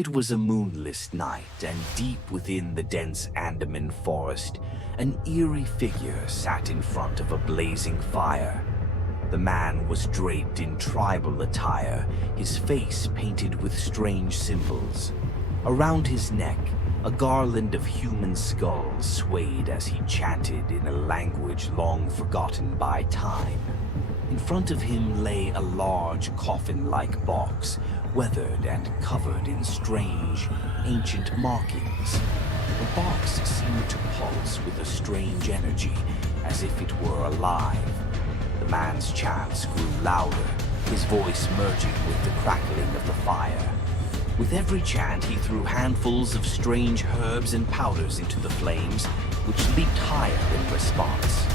It was a moonless night, and deep within the dense Andaman forest, an eerie figure sat in front of a blazing fire. The man was draped in tribal attire, his face painted with strange symbols. Around his neck, a garland of human skulls swayed as he chanted in a language long forgotten by time. In front of him lay a large coffin-like box, weathered and covered in strange, ancient markings. The box seemed to pulse with a strange energy, as if it were alive. The man's chants grew louder, his voice merging with the crackling of the fire. With every chant, he threw handfuls of strange herbs and powders into the flames, which leaped higher in response.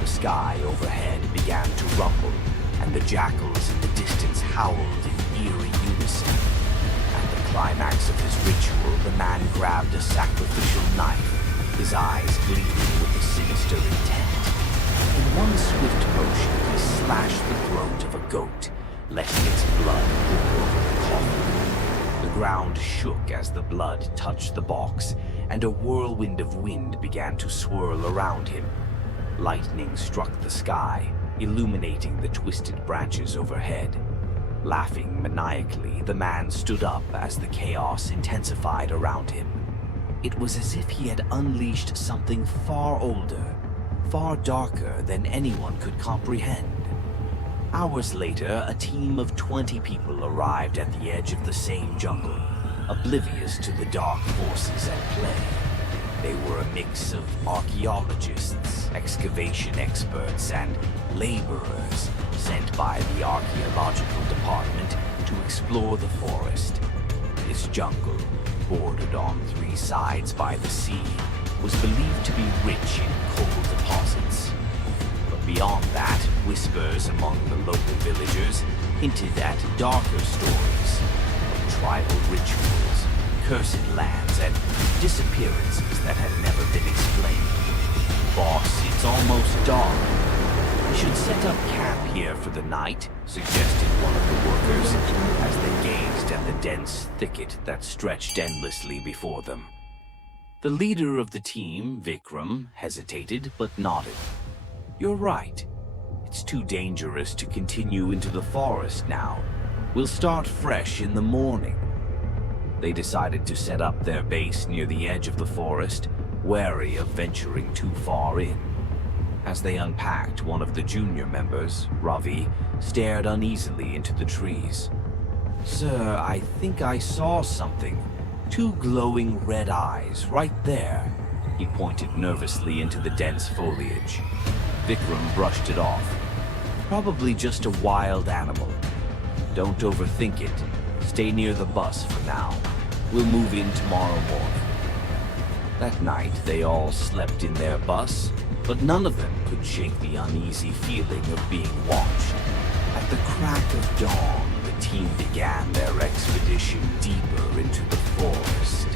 The sky overhead began to rumble, and the jackals in the distance howled in eerie unison. At the climax of his ritual, the man grabbed a sacrificial knife, his eyes gleaming with a sinister intent. In one swift motion, he slashed the throat of a goat, letting its blood pour over the coffin. The ground shook as the blood touched the box, and a whirlwind of wind began to swirl around him. Lightning struck the sky, illuminating the twisted branches overhead. Laughing maniacally, the man stood up as the chaos intensified around him. It was as if he had unleashed something far older, far darker than anyone could comprehend. Hours later, a team of 20 people arrived at the edge of the same jungle, oblivious to the dark forces at play. They were a mix of archaeologists, excavation experts, and laborers sent by the archaeological department to explore the forest. This jungle, bordered on 3 sides by the sea, was believed to be rich in coal deposits. But beyond that, whispers among the local villagers hinted at darker stories of tribal rituals, cursed lands, and disappearances that had never been explained. Boss, it's almost dark. We should set up camp here for the night, suggested one of the workers, as they gazed at the dense thicket that stretched endlessly before them. The leader of the team, Vikram, hesitated but nodded. You're right. It's too dangerous to continue into the forest now. We'll start fresh in the morning. They decided to set up their base near the edge of the forest, wary of venturing too far in. As they unpacked, one of the junior members, Ravi, stared uneasily into the trees. Sir, I think I saw something. 2 glowing red eyes, right there. He pointed nervously into the dense foliage. Vikram brushed it off. Probably just a wild animal. Don't overthink it. Stay near the bus for now. We'll move in tomorrow morning. That night, they all slept in their bus, but none of them could shake the uneasy feeling of being watched. At the crack of dawn, the team began their expedition deeper into the forest.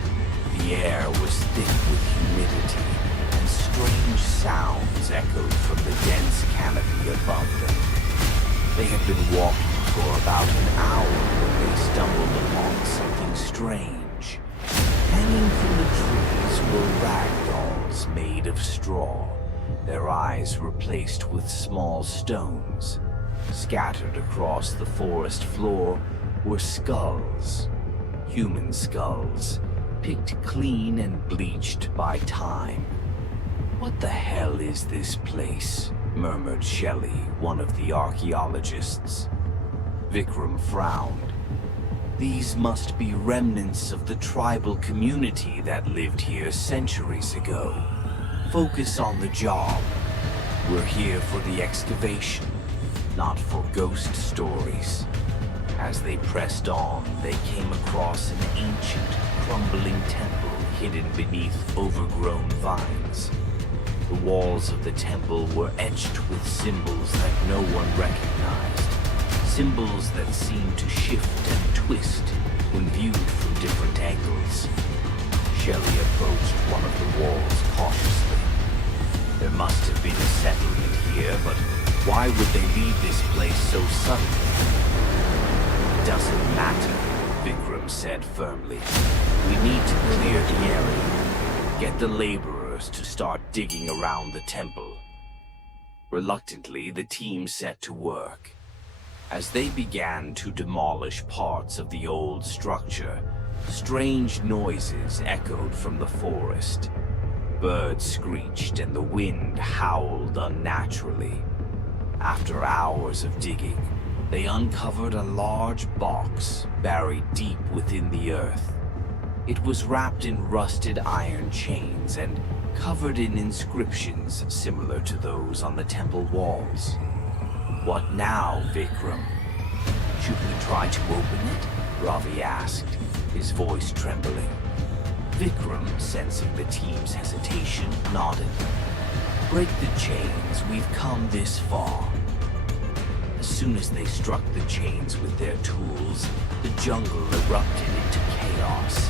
The air was thick with humidity, and strange sounds echoed from the dense canopy above them. They had been walking for about an hour when they stumbled upon something strange. Hanging from the trees were rag dolls made of straw, their eyes replaced with small stones. Scattered across the forest floor were skulls, human skulls, picked clean and bleached by time. What the hell is this place? Murmured Shelley, one of the archaeologists. Vikram frowned. These must be remnants of the tribal community that lived here centuries ago. Focus on the job. We're here for the excavation, not for ghost stories. As they pressed on, they came across an ancient, crumbling temple hidden beneath overgrown vines. The walls of the temple were etched with symbols that no one recognized. Symbols that seemed to shift and twist when viewed from different angles. Shelley approached one of the walls cautiously. There must have been a settlement here, but why would they leave this place so suddenly? It doesn't matter, Vikram Vikram said firmly. "We need to clear the area. Get the laborers to start digging around the temple." Reluctantly, the team set to work. As they began to demolish parts of the old structure, strange noises echoed from the forest. Birds screeched and the wind howled unnaturally. After hours of digging, they uncovered a large box buried deep within the earth. It was wrapped in rusted iron chains and covered in inscriptions similar to those on the temple walls. "What now, Vikram? Should we try to open it?" Ravi asked, his voice trembling. Vikram, sensing the team's hesitation, nodded. "Break the chains, we've come this far." As soon as they struck the chains with their tools, the jungle erupted into chaos.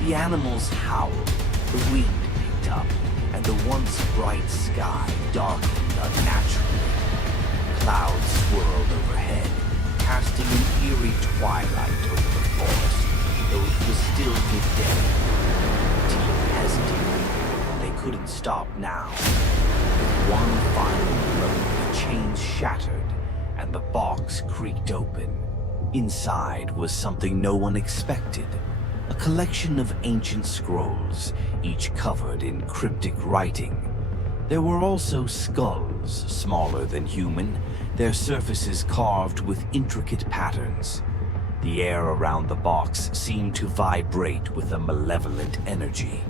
The animals howled, the wind picked up, and the once bright sky darkened unnaturally. Clouds swirled overhead, casting an eerie twilight over the forest, though it was still midday. The team hesitated. They couldn't stop now. With one final blow, the chains shattered, and the box creaked open. Inside was something no one expected. A collection of ancient scrolls, each covered in cryptic writing. There were also skulls, smaller than human, their surfaces carved with intricate patterns. The air around the box seemed to vibrate with a malevolent energy.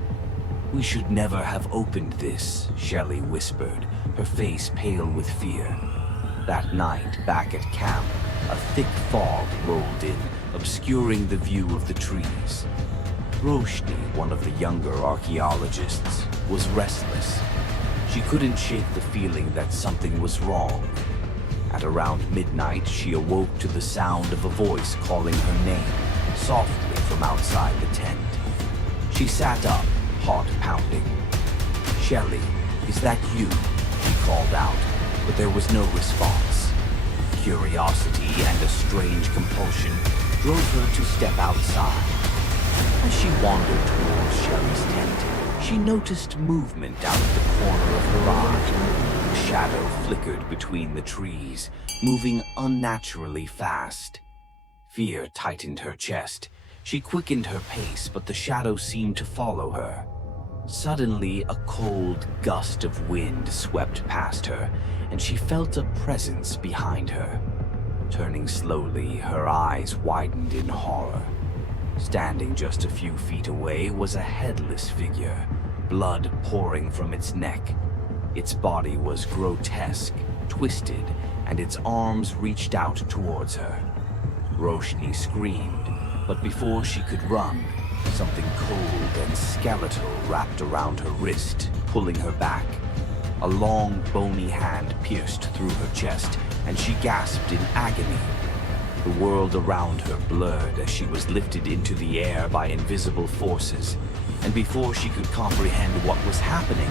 "We should never have opened this," Shelley whispered, her face pale with fear. That night, back at camp, a thick fog rolled in, obscuring the view of the trees. Roshni, one of the younger archaeologists, was restless. She couldn't shake the feeling that something was wrong. At around midnight, she awoke to the sound of a voice calling her name, softly from outside the tent. She sat up, heart pounding. "Shelley, is that you?" she called out, but there was no response. Curiosity and a strange compulsion drove her to step outside. As she wandered towards Shelley's tent, she noticed movement out of the corner of her eye. A shadow flickered between the trees, moving unnaturally fast. Fear tightened her chest. She quickened her pace, but the shadow seemed to follow her. Suddenly, a cold gust of wind swept past her, and she felt a presence behind her. Turning slowly, her eyes widened in horror. Standing just a few feet away was a headless figure, blood pouring from its neck. Its body was grotesque, twisted, and its arms reached out towards her. Roshni screamed, but before she could run, something cold and skeletal wrapped around her wrist, pulling her back. A long, bony hand pierced through her chest, and she gasped in agony. The world around her blurred as she was lifted into the air by invisible forces, and before she could comprehend what was happening,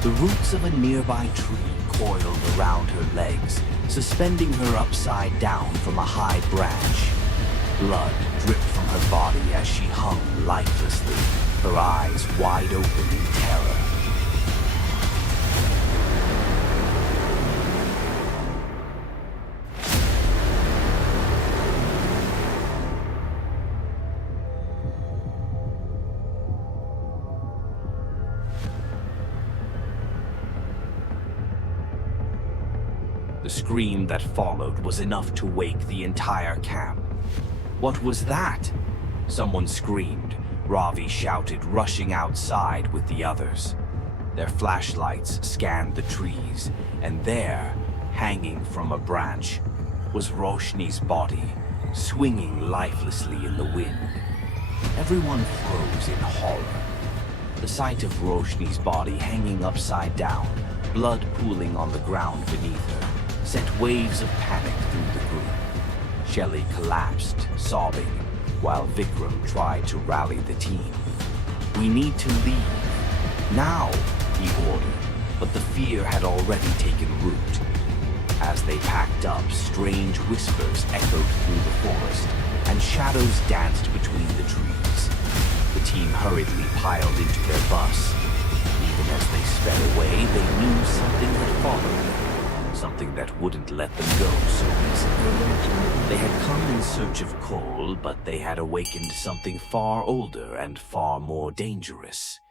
the roots of a nearby tree coiled around her legs, suspending her upside down from a high branch. Blood dripped from her body as she hung lifelessly, her eyes wide open in terror. The scream that followed was enough to wake the entire camp. What was that? Someone screamed. Ravi shouted, rushing outside with the others. Their flashlights scanned the trees, and there, hanging from a branch, was Roshni's body, swinging lifelessly in the wind. Everyone froze in horror. The sight of Roshni's body hanging upside down, blood pooling on the ground beneath her, sent waves of panic through the group. Shelley collapsed, sobbing, while Vikram tried to rally the team. "We need to leave. Now," he ordered, but the fear had already taken root. As they packed up, strange whispers echoed through the forest. and shadows danced between the trees. The team hurriedly piled into their bus. Even as they sped away, they knew something had followed them. Something that wouldn't let them go so easily. They had come in search of coal, but they had awakened something far older and far more dangerous.